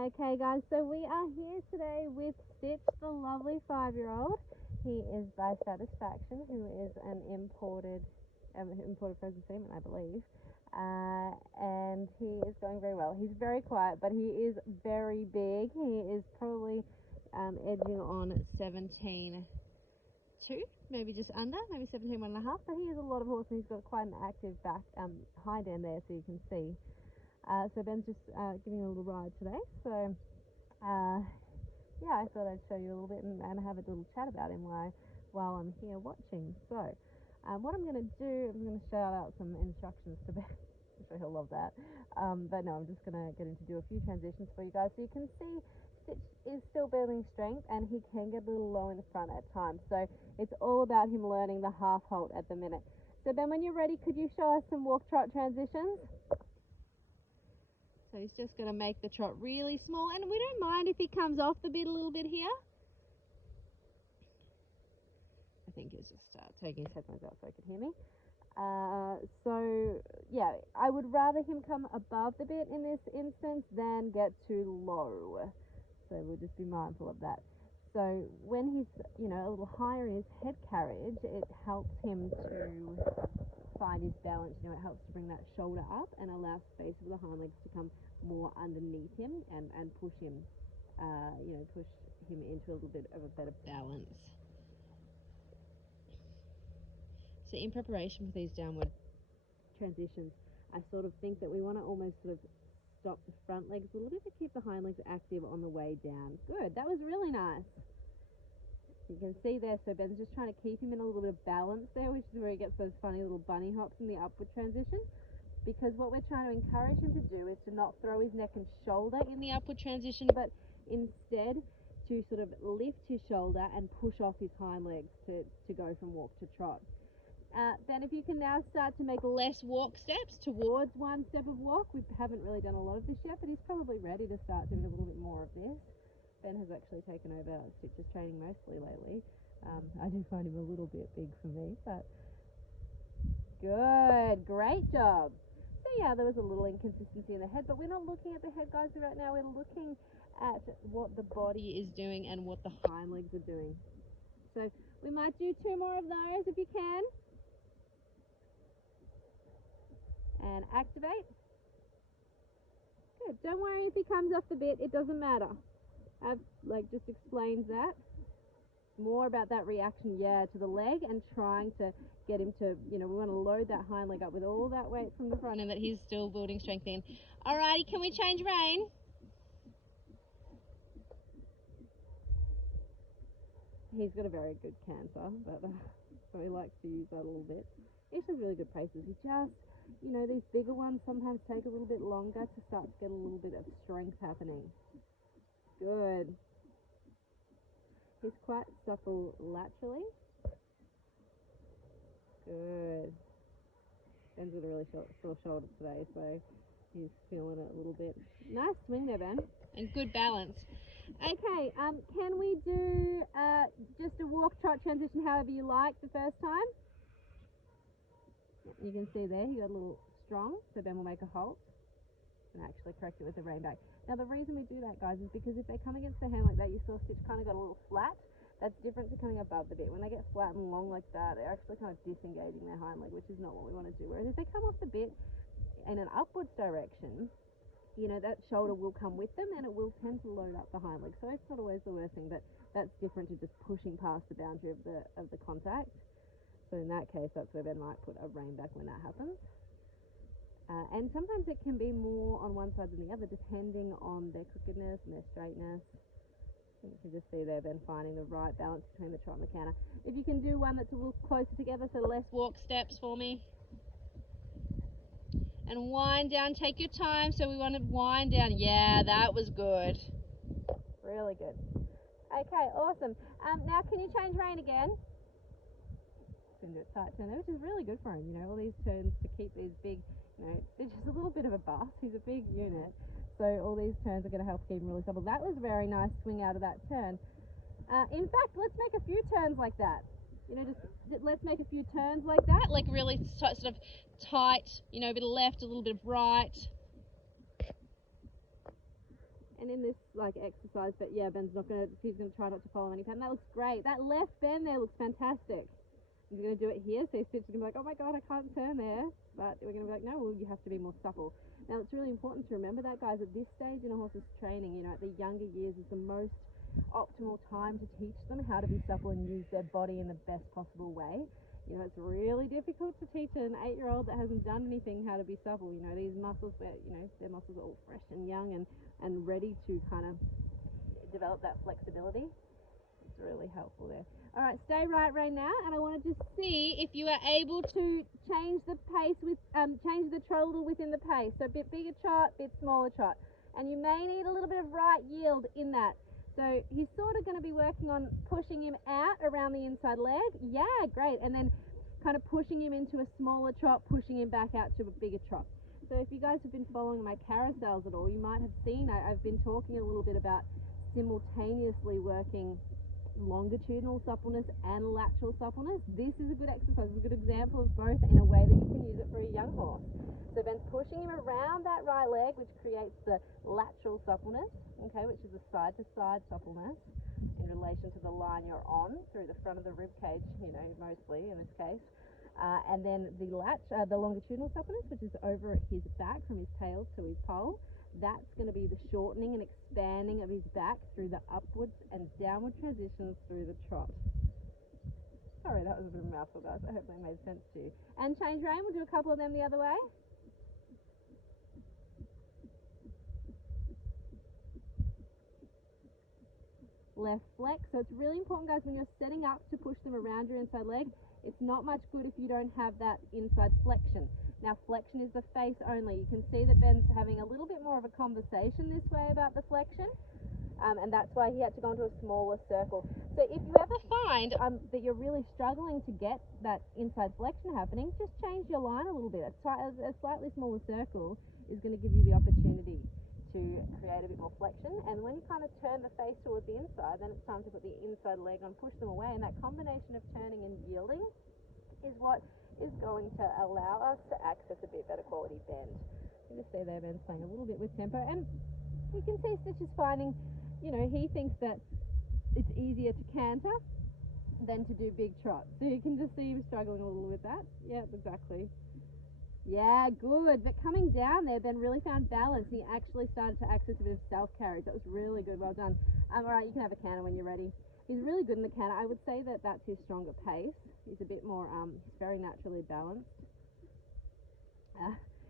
Okay guys, so we are here today with Stitch, the lovely 5-year-old. He is by Satisfaction, who is an imported frozen semen, I believe. And he is going very well. He's very quiet, but he is very big. He is probably edging on 17.2, maybe just under, maybe 17.5. But he is a lot of horse, and he's got quite an active back hind end there, so you can see. So Ben's just giving a little ride today. So yeah, I thought I'd show you a little bit and have a little chat about him while I'm here watching. So what I'm going to do, I'm going to shout out some instructions to Ben. I'm sure he'll love that. But no, I'm just going to get him to do a few transitions for you guys. So you can see Stitch is still building strength, and he can get a little low in the front at times. So it's all about him learning the half halt at the minute. So Ben, when you're ready, could you show us some walk trot transitions? So he's just going to make the trot really small, and we don't mind if he comes off the bit a little bit here. I think he's just taking his headphones out so he can hear me. So yeah, I would rather him come above the bit in this instance than get too low. So we'll just be mindful of that. So when he's, a little higher in his head carriage, it helps him to find his balance. It helps to bring that shoulder up and allow space for the hind legs to come more underneath him and push him, push him into a little bit of a better balance. So in preparation for these downward transitions, I sort of think that we want to almost sort of stop the front legs a little bit to keep the hind legs active on the way down. Good, that was really nice. You can see there, so Ben's just trying to keep him in a little bit of balance there, which is where he gets those funny little bunny hops in the upward transition. Because what we're trying to encourage him to do is to not throw his neck and shoulder in the upward transition, but instead to sort of lift his shoulder and push off his hind legs to go from walk to trot. Then if you can now start to make less walk steps towards one step of walk. We haven't really done a lot of this yet, but he's probably ready to start doing a little bit more of this. Ben has actually taken over Stitch's training mostly lately. I do find him a little bit big for me, but good, great job. So yeah, there was a little inconsistency in the head, but we're not looking at the head, guys, right now. We're looking at what the body is doing and what the hind legs are doing. So we might do 2 more of those if you can. And activate. Good. Don't worry if he comes off the bit, it doesn't matter. I've just explained that. More about that reaction, to the leg, and trying to get him to, we want to load that hind leg up with all that weight from the front and that he's still building strength in. Alrighty, can we change rein? He's got a very good canter, but so he likes to use that a little bit. He's some really good paces. He just, these bigger ones sometimes take a little bit longer to start to get a little bit of strength happening. Good. He's quite supple laterally. Good. Ben's got a really sore shoulder today, so he's feeling it a little bit. Nice swing there, Ben. And good balance. Okay, can we do just a walk trot transition however you like the first time? You can see there he got a little strong, so Ben will make a halt and actually correct it with the rein back. Now the reason we do that, guys, is because if they come against the hand like that, you saw Stitch kind of got a little flat. That's different to coming above the bit. When they get flat and long like that, they're actually kind of disengaging their hind leg, which is not what we want to do. Whereas if they come off the bit in an upwards direction, that shoulder will come with them and it will tend to load up the hind leg. So it's not always the worst thing, but that's different to just pushing past the boundary of the contact. So in that case, that's where Ben might put a rein back when that happens. And sometimes it can be more on one side than the other, depending on their crookedness and their straightness. You can just see there Ben finding the right balance between the trot and the canter. If you can do one that's a little closer together, so less walk steps for me. And wind down, take your time. So we want to wind down. Yeah, that was good. Really good. Okay, awesome. Now can you change rein again? Can do a tight turn there, which is really good for him. All these turns to keep these big, it's just a little bit of a bus. He's a big unit. So all these turns are going to help keep him really supple. That was a very nice swing out of that turn. In fact, let's make a few turns like that. Let's make a few turns like that, like really sort of tight, a bit of left, a little bit of right. and in this like exercise, but yeah, Ben's not gonna, he's gonna try not to follow any pattern. That looks great. That left bend there looks fantastic. He's gonna do it here, so Stitch is gonna be like, oh my god, I can't turn there. But we're gonna be like, no, well, you have to be more supple. Now it's really important to remember that, guys, at this stage in a horse's training, you know, at the younger years is the most optimal time to teach them how to be supple and use their body in the best possible way. You know, it's really difficult to teach an 8-year-old that hasn't done anything how to be supple. You know, these muscles, you know, their muscles are all fresh and young and ready to kind of develop that flexibility. It's really helpful there. All right, stay right now, and I want to just see if you are able to change the pace with, change the trot a little within the pace. So a bit bigger trot, bit smaller trot. And you may need a little bit of right yield in that. So he's sort of going to be working on pushing him out around the inside leg. Yeah, great. And then kind of pushing him into a smaller trot, pushing him back out to a bigger trot. So if you guys have been following my carousels at all, you might have seen I've been talking a little bit about simultaneously working longitudinal suppleness and lateral suppleness. This is a good exercise, a good example of both in a way that you can use it for a young horse. So Ben's pushing him around that right leg, which creates the lateral suppleness, okay, which is the side-to-side suppleness in relation to the line you're on through the front of the rib cage, you know, mostly in this case. And then the longitudinal suppleness, which is over at his back from his tail to his poll. That's going to be the shortening and expanding of his back through the upwards and downward transitions through the trot. Sorry, that was a bit of a mouthful, guys. I hope that made sense to you. And change rein, we'll do a couple of them the other way. Left flex. So it's really important, guys, when you're setting up to push them around your inside leg, it's not much good if you don't have that inside flexion. Now, flexion is the face only. You can see that Ben's having a little bit more of a conversation this way about the flexion, and that's why he had to go into a smaller circle. So if you ever find that you're really struggling to get that inside flexion happening, just change your line a little bit. A slightly smaller circle is going to give you the opportunity to create a bit more flexion, and when you kind of turn the face towards the inside, then it's time to put the inside leg on, push them away, and that combination of turning and yielding is what is going to allow us to access a bit better quality bend. You just see there Ben's playing a little bit with tempo, and you can see Stitch is finding, you know, he thinks that it's easier to canter than to do big trots. So you can just see him struggling a little with that. Yeah, exactly. Yeah, good. But coming down there, Ben really found balance. He actually started to access a bit of self-carriage. That was really good. Well done. All right, you can have a canter when you're ready. He's really good in the canter. I would say that that's his stronger pace. He's a bit more, he's very naturally balanced.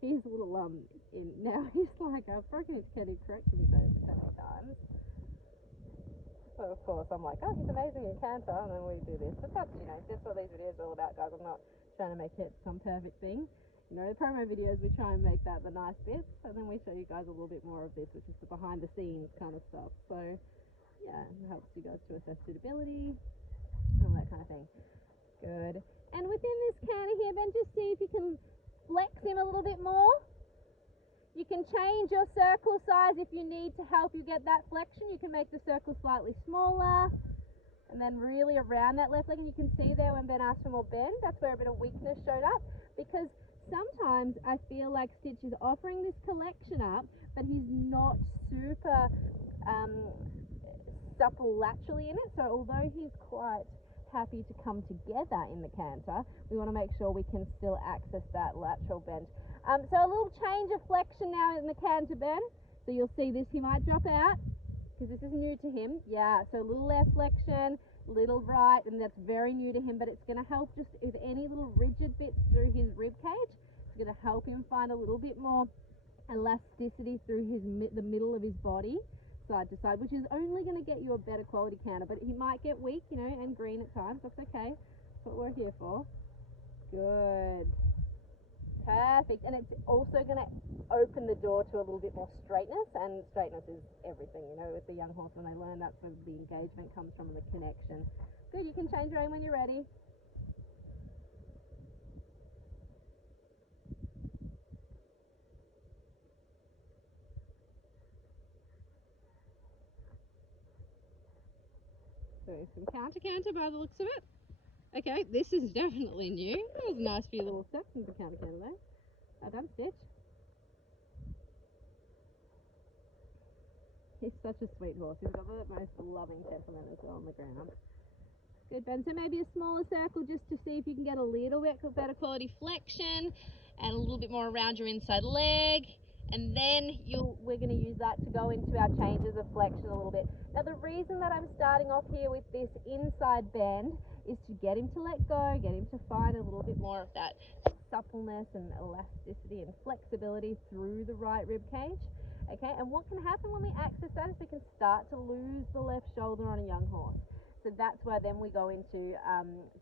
He's a little, now he's like, I've broken his canter, corrected me so many times. So of course I'm like, oh, he's amazing in canter, and then we do this. But that's, you know, that's what these videos are all about, guys. I'm not trying to make it some perfect thing. You know, the promo videos, we try and make that the nice bits, and then we show you guys a little bit more of this, which is the behind the scenes kind of stuff. So yeah, it helps you guys to assess suitability, all that kind of thing. Good. And within this canter here, Ben, just see if you can flex him a little bit more. You can change your circle size if you need to help you get that flexion. You can make the circle slightly smaller, and then really around that left leg. And you can see there when Ben asked for more bend, that's where a bit of weakness showed up, because sometimes I feel like Stitch is offering this collection up, but he's not super supple laterally in it. So although he's quite happy to come together in the canter, we want to make sure we can still access that lateral bend. So a little change of flexion now in the canter, Ben. So you'll see this, he might drop out because this is new to him. Yeah, so a little left flexion, little right, and that's very new to him, but it's going to help just with any little rigid bits through his rib cage. It's going to help him find a little bit more elasticity through the middle of his body, side to side, which is only going to get you a better quality canter. But he might get weak, you know, and green at times. That's okay. That's what we're here for. Good. Perfect. And it's also going to open the door to a little bit more straightness, and straightness is everything, you know, with the young horse. When they learn, that's where the engagement comes from and the connection. Good. You can change rein when you're ready. So some counter by the looks of it. Okay, this is definitely new. That was a nice few little steps into the counter there. Well done, Stitch. He's such a sweet horse. He's got the most loving temperament as well on the ground. Good, Ben. So maybe a smaller circle just to see if you can get a little bit better quality flexion and a little bit more around your inside leg. And then we're going to use that to go into our changes of flexion a little bit. Now, the reason that I'm starting off here with this inside bend is to get him to let go, get him to find a little bit more of that suppleness and elasticity and flexibility through the right rib cage. Okay, and what can happen when we access that is we can start to lose the left shoulder on a young horse. So that's why then we go into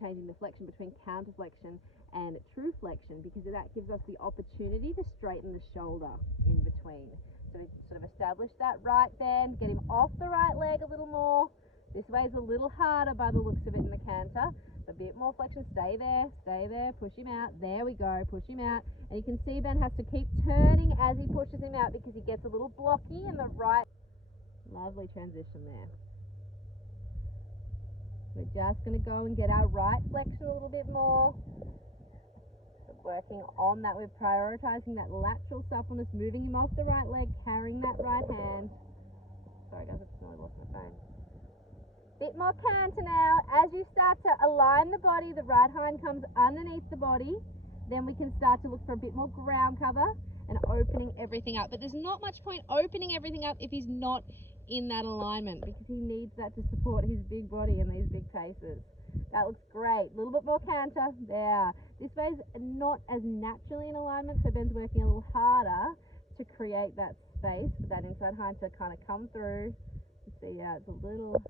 changing the flexion between counter flexion and true flexion, because that gives us the opportunity to straighten the shoulder in between. So we sort of establish that right bend, get him off the right leg a little more. This way is a little harder by the looks of it in the canter. A bit more flexion, stay there, push him out. There we go, push him out. And you can see Ben has to keep turning as he pushes him out because he gets a little blocky in the right. Lovely transition there. We're just going to go and get our right flexion a little bit more. So working on that, we're prioritizing that lateral suppleness, moving him off the right leg, carrying that right hand. Sorry guys, I just nearly lost my phone. Bit more canter now. As you start to align the body, the right hind comes underneath the body. Then we can start to look for a bit more ground cover and opening everything up. But there's not much point opening everything up if he's not in that alignment, because he needs that to support his big body in these big paces. That looks great. A little bit more canter. There. This way is not as naturally in alignment, so Ben's working a little harder to create that space for that inside hind to kind of come through. You see, it's a little,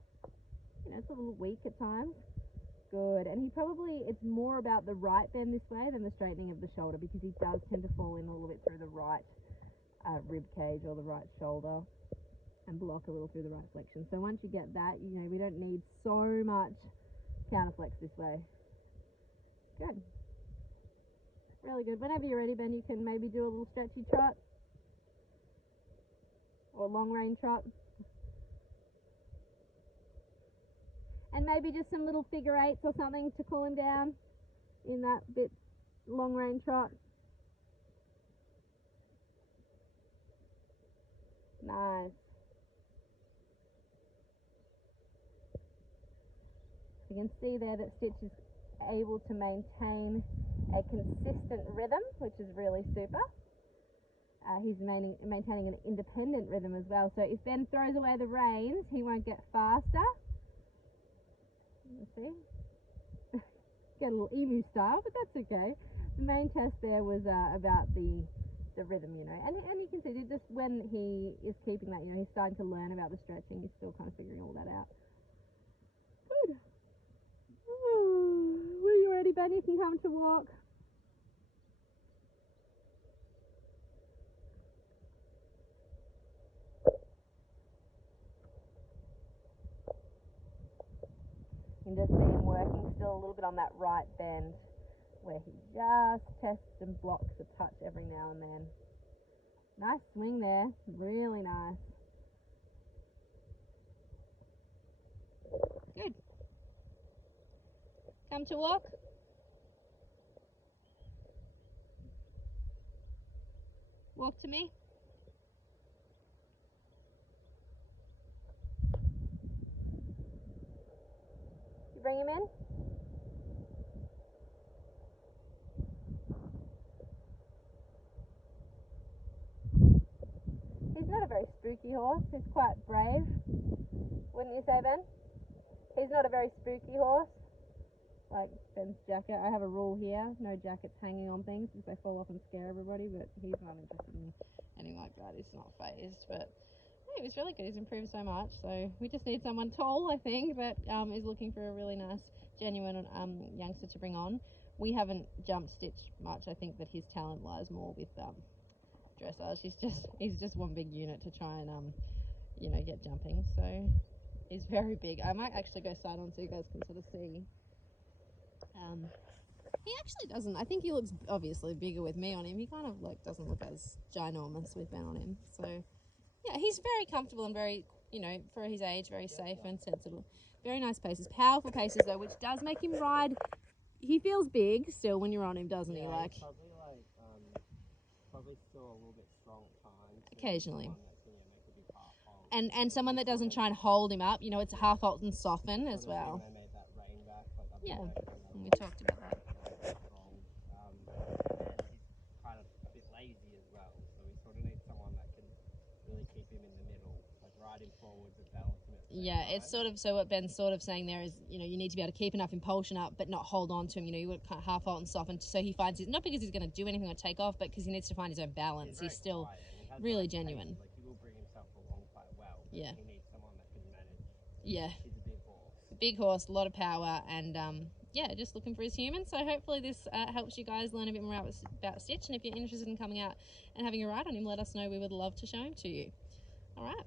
it's a little weak at times. Good. And it's more about the right bend this way than the straightening of the shoulder, because he does tend to fall in a little bit through the right rib cage or the right shoulder and block a little through the right flexion. So once you get that, we don't need so much counterflex this way. Good. Really good. Whenever you're ready, Ben, you can maybe do a little stretchy trot or long range trot. And maybe just some little figure eights or something to cool him down in that bit long range trot. Nice. You can see there that Stitch is able to maintain a consistent rhythm, which is really super. He's maintaining an independent rhythm as well. So if Ben throws away the reins, he won't get faster. Let's see. Get a little emu style, but that's okay. The main test there was about the rhythm, and you can see just when he is keeping that, he's starting to learn about the stretching. He's still kind of figuring all that out. Good. When you're ready, Ben, you can come to walk. You can just see him working still a little bit on that right bend, where he just tests and blocks a touch every now and then. Nice swing there, really nice. Good. Come to walk. Walk to me. You bring him in. He's not a very spooky horse. He's quite brave, wouldn't you say, Ben? He's not a very spooky horse. Like Ben's jacket. I have a rule here, no jackets hanging on things because they fall off and scare everybody, but he's not interested in anything like that. He's not phased, but yeah, he was really good. He's improved so much. So we just need someone tall, I think, that is looking for a really nice, genuine youngster to bring on. We haven't jumped Stitch much. I think that his talent lies more with dressage. He's just one big unit to try and get jumping. So he's very big. I might actually go side on so you guys can sort of see. He actually doesn't. I think he looks obviously bigger with me on him. He kind of doesn't look as ginormous with Ben on him. So yeah, he's very comfortable and very, for his age, very safe and sensible. Very nice paces, powerful paces though, which does make him ride. He feels big still when you're on him, doesn't he? Probably probably still a little bit strong at times. Occasionally. and someone that doesn't try and hold him up. You know, it's half halt and soften as well. They made that rein back, like I've Yeah, been and we talked about that. strong. And he's kind of a bit lazy as well, so we sort of need someone that can really keep him in the middle, like ride him forwards and balance him at the same Yeah, time. it's sort of, so what Ben's sort of saying there is, you know, you need to be able to keep enough impulsion up, but not hold on to him. You know, you would kind of half halt and soften, so he finds it, not because he's going to do anything or take off, but because he needs to find his own balance. He's still quiet, and he has really nice genuine. pace. Like he will bring himself along quite well. But Yeah. he needs someone that can manage. Yeah, He's a big horse. big horse, a lot of power, and yeah, just looking for his human. So hopefully this helps you guys learn a bit more about Stitch, and if you're interested in coming out and having a ride on him, let us know. We would love to show him to you. All right.